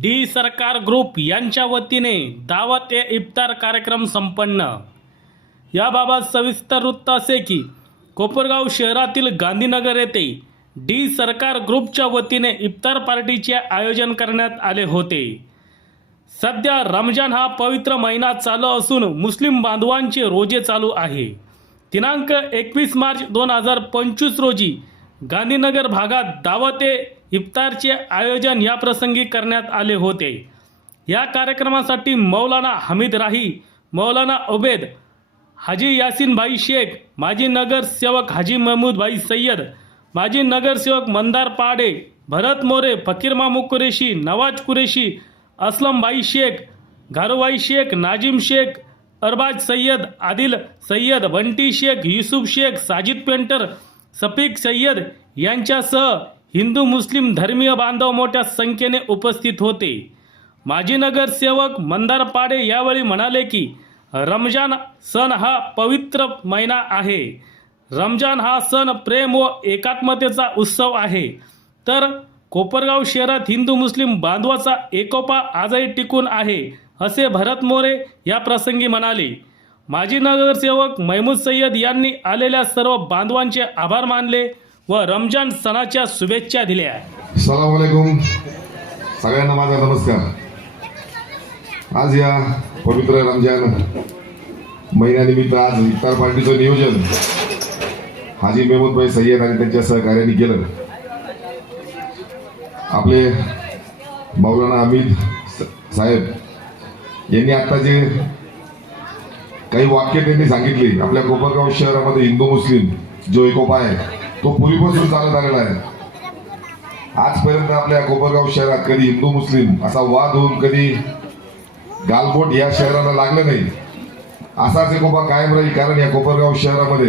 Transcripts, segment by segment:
D सरकार group यांच्या वतीने दावत ए इफ्तार कार्यक्रम संपन्न. याबाबत सविस्तर वृत्त असे की कोपरगाव शहरातील गांधीनगर येथे डी सरकार ग्रुपच्या वतीने इफ्तार पार्टीचे आयोजन करण्यात आले होते. सध्या रमजान हा पवित्र महिना चालू असून मुस्लिम बांधवांचे रोजे चालू आहे. दिनांक एकवीस मार्च दोन हजार पंचवीस रोजी गांधीनगर भागात दावते इफ्तारचे आयोजन या प्रसंगी करण्यात आले होते. या कार्यक्रमासाठी मौलाना हमीद राही मौलाना उबेद हाजी यासीन भाई शेख माजी नगरसेवक हाजी महमूद भाई सय्यद माजी नगरसेवक मंदार पाडे भरत मोरे फकीर मामू कुरेशी नवाज कुरेशी असलम भाई शेख घारूभाई शेख नाजिम शेख अरबाज सय्यद आदिल सय्यद बंटी शेख युसुफ शेख साजिद पेंटर सफीक सय्यद यांच्यासह हिंदू मुस्लिम धर्मीय बांधव मोठ्या संख्येने उपस्थित होते. माजी नगरसेवक मंदार पाडे यावेळी म्हणाले की रमजान सण हा पवित्र महिना आहे. रमजान हा सण प्रेम व एकात्मतेचा उत्सव आहे. तर कोपरगाव शहरात हिंदू मुस्लिम बांधवाचा एकोपा आजही टिकून आहे असे भरत मोरे या प्रसंगी म्हणाले. माजी नगरसेवक महमूद सय्यद यांनी आलेल्या सर्व बांधवांचे आभार मानले. व रमजान सणाच्या शुभेच्छा दिल्या सलाम वालेकुम सगळ्यांना माझा नमस्कार. आज या पवित्र रमजान महिन्यानिमित्त आज इफ्तार पार्टीचं नियोजन हाजी मेहमूदभाई सय्यद आणि त्यांच्या सहकार्याने केलं. आपले मौलाना अमित साहेब यांनी आता जे काही वाक्य त्यांनी सांगितली आपल्या कोपरगाव शहरामध्ये हिंदू मुस्लिम जो एकोपा आहे तो पूर्वीपासून चालत आलेला आहे. आजपर्यंत आपल्या कोपरगाव शहरात कधी हिंदू मुस्लिम असा वाद होऊन कधी गालबोट या शहराला लागलं नाही. असाच एकोपा कायम राहील कारण या कोपरगाव शहरामध्ये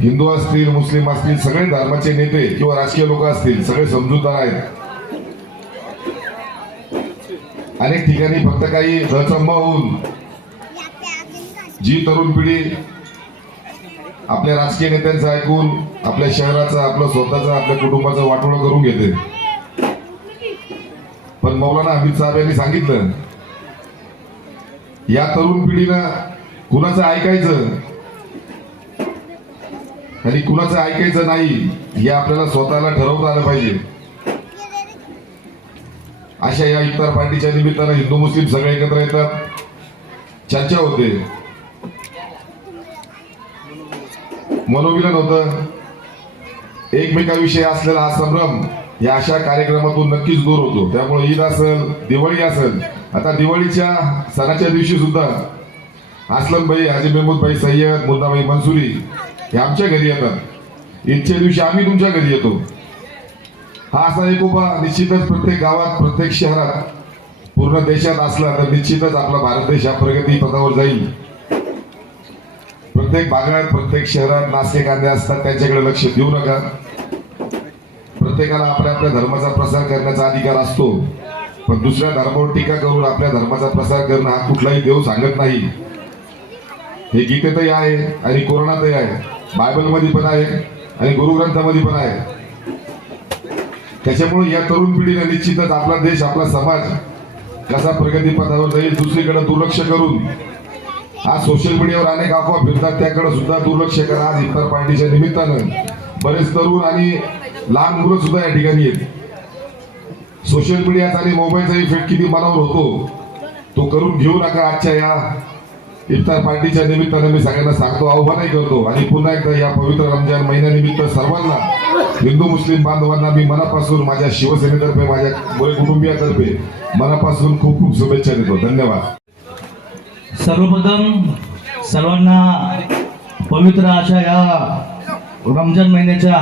हिंदू असतील मुस्लिम असतील सगळे धर्माचे नेते किंवा राजकीय लोक असतील सगळे समजूतदार आहेत. अनेक ठिकाणी फक्त काही धचंब होऊन जी तरुण पिढी आपल्या राजकीय नेत्यांचं ऐकून आपल्या शहराचं आपलं स्वतःचं आपल्या कुटुंबाचं वाटोळं करून घेते. पण मौलाना हमीद साहेब यांनी सांगितलं या तरुण पिढीनं कुणाचं ऐकायचं? आणि कुणाचं ऐकायचं नाही हे आपल्याला स्वतःला ठरवता आलं पाहिजे. अशा या इफ्तार पार्टीच्या निमित्तानं हिंदू मुस्लिम सगळे एकत्र येतात. चर्चा होते. मनोविलन होतं. एकमेकाविषयी असलेला हा संभ्रम या अशा कार्यक्रमातून नक्कीच दूर होतो. त्यामुळे ईद असेल दिवाळी असेल आता दिवाळीच्या सणाच्या दिवशी सुद्धा असलमभाई हाजी मेहमूदभाई सय्यद मुद्दाबाई मनसुरी हे आमच्या घरी येतात. ईदच्या दिवशी आम्ही तुमच्या घरी येतो. हा असा उभा निश्चितच प्रत्येक गावात प्रत्येक शहरात पूर्ण देशात असला तर निश्चितच आपला भारत देश हा प्रगती पथावर जाईल. प्रत्येक भागात प्रत्येक शहरात नासे कांदे असतात त्यांच्याकडे लक्ष देऊ नका. प्रत्येकाला आपल्या आपल्या धर्माचा प्रसार करण्याचा अधिकार असतो. पण दुसऱ्या धर्मावर टीका करून आपल्या धर्माचा प्रसार करणं हा कुठलाही देव सांगत नाही. हे गीतेतही आहे आणि कोरोनातही आहे. बायबलमध्ये पण आहे आणि गुरुग्रंथामध्ये पण आहे. त्याच्यामुळे या तरुण पिढीने निश्चितच आपला देश आपला समाज कसा प्रगतीपथावर जाईल दुसरीकडे दुर्लक्ष करून आज सोशल मीडियावर अनेक अफवा फिरतात. त्याकडे सुद्धा दुर्लक्ष करा. आज इफ्तार पार्टीच्या निमित्तानं बरेच तरुण आणि लहान मुलं सुद्धा या ठिकाणी आहेत. सोशल मीडियाचा आणि मोबाईलचा इफेक्ट किती मनावर होतो तो करून घेऊ नका आजच्या या इफ्तार पार्टीच्या निमित्तानं मी सगळ्यांना सांगतो आव्हानही करतो. आणि पुन्हा एकदा या पवित्र रमजान महिन्यानिमित्त सर्वांना हिंदू मुस्लिम बांधवांना मी मनापासून माझ्या शिवसेनेतर्फे माझ्या कुटुंबियातर्फे मनापासून खूप खूप शुभेच्छा देतो. धन्यवाद. सर्वप्रथम सर्वांना पवित्र अशा या रमजान महिन्याच्या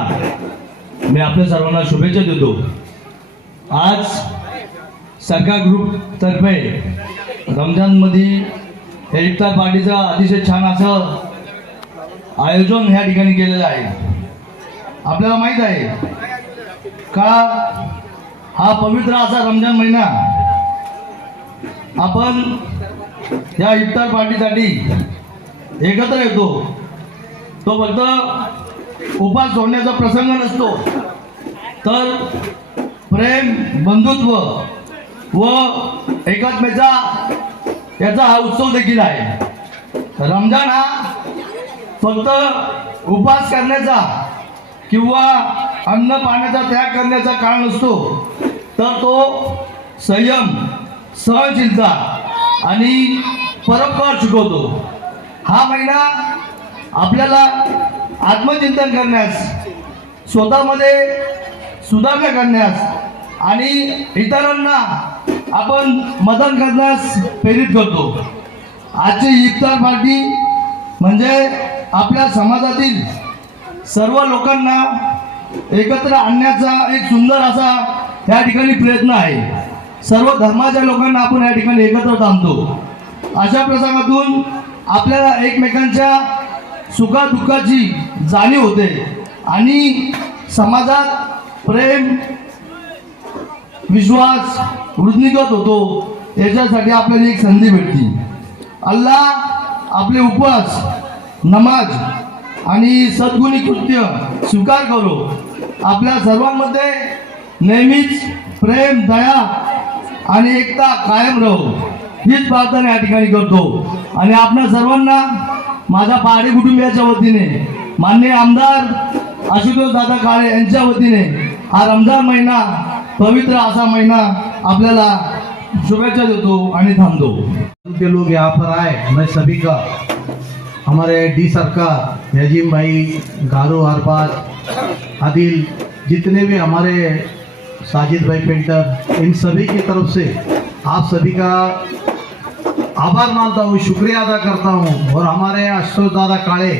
मी आपल्या सर्वांना शुभेच्छा देतो. आज सरकार ग्रुपतर्फे रमजानमध्ये हे इफ्तार पार्टीचं अतिशय छान असं आयोजन ह्या ठिकाणी केलेलं आहे. आपल्याला माहीत आहे का हा पवित्र असा रमजान महिना आपण या इफ्तार पार्टीसाठी एकत्र येतो. तो फक्त उपास सोडण्याचा प्रसंग नसतो. तर प्रेम बंधुत्व व एकात्मेचा याचा हा उत्सव देखील आहे. रमजान हा फक्त उपास करण्याचा किंवा अन्न पाण्याचा त्याग करण्याचा काळ नसतो. तर तो संयम सहनशीलता आणि परोपकार शिकवतो हा महिना आपल्याला आत्मचिंतन करण्यास स्वतःमध्ये सुधारणा करण्यास आणि इतरांना आपण मदत करण्यास प्रेरित करतो. आजची इफ्तार पार्टी म्हणजे आपल्या समाजातील सर्व लोकांना एकत्र आणण्याचा एक सुंदर असा या ठिकाणी प्रयत्न आहे. सर्व धर्माच्या लोकांना आपण या ठिकाणी एकत्र थांबतो. अशा प्रसंगातून आपल्याला एकमेकांच्या सुखादुःखाची जाणीव होते आणि समाजात प्रेम विश्वास वृद्धिगत होतो याच्यासाठी आपल्याला एक संधी भेटते. अल्लाह आपले उपवास नमाज आणि सद्गुणी कृत्य स्वीकार करो. आपल्या सर्वांमध्ये नेहमीच प्रेम दया आणि एकता कायम राहू. हीच प्रार्थना या ठिकाणी करतो. आणि आपल्या सर्वांना माझ्या पहाडी कुटुंबियाच्या वतीने माननीय आमदार आशुतोष दादा काळे यांच्या वतीने हा रमजान महिना पवित्र असा महिना आपल्याला शुभेच्छा देतो आणि थांबतो. के लोग यहाँ पर आए मैं सभी का हमारे डी सरकार नजीम भाई गारो अरबाज आदिल जितने भी हमारे साजिद भाई पेंटर, इन सभी की तरफ़ से आप सभी का आभार मानता हूँ, शुक्रिया अदा करता हूँ। और हमारे अशोक दादा काले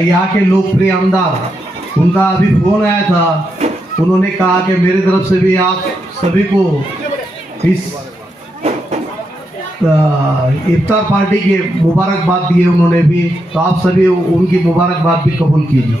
यहाँ के लोकप्रिय आमदार, उनका अभी फ़ोन आया था। उन्होंने कहा कि मेरी तरफ़ से भी आप सभी को इस इफ्तार पार्टी के मुबारकबाद दिए उन्होंने भी। तो आप सभी उनकी मुबारकबाद भी कबूल कीजिए।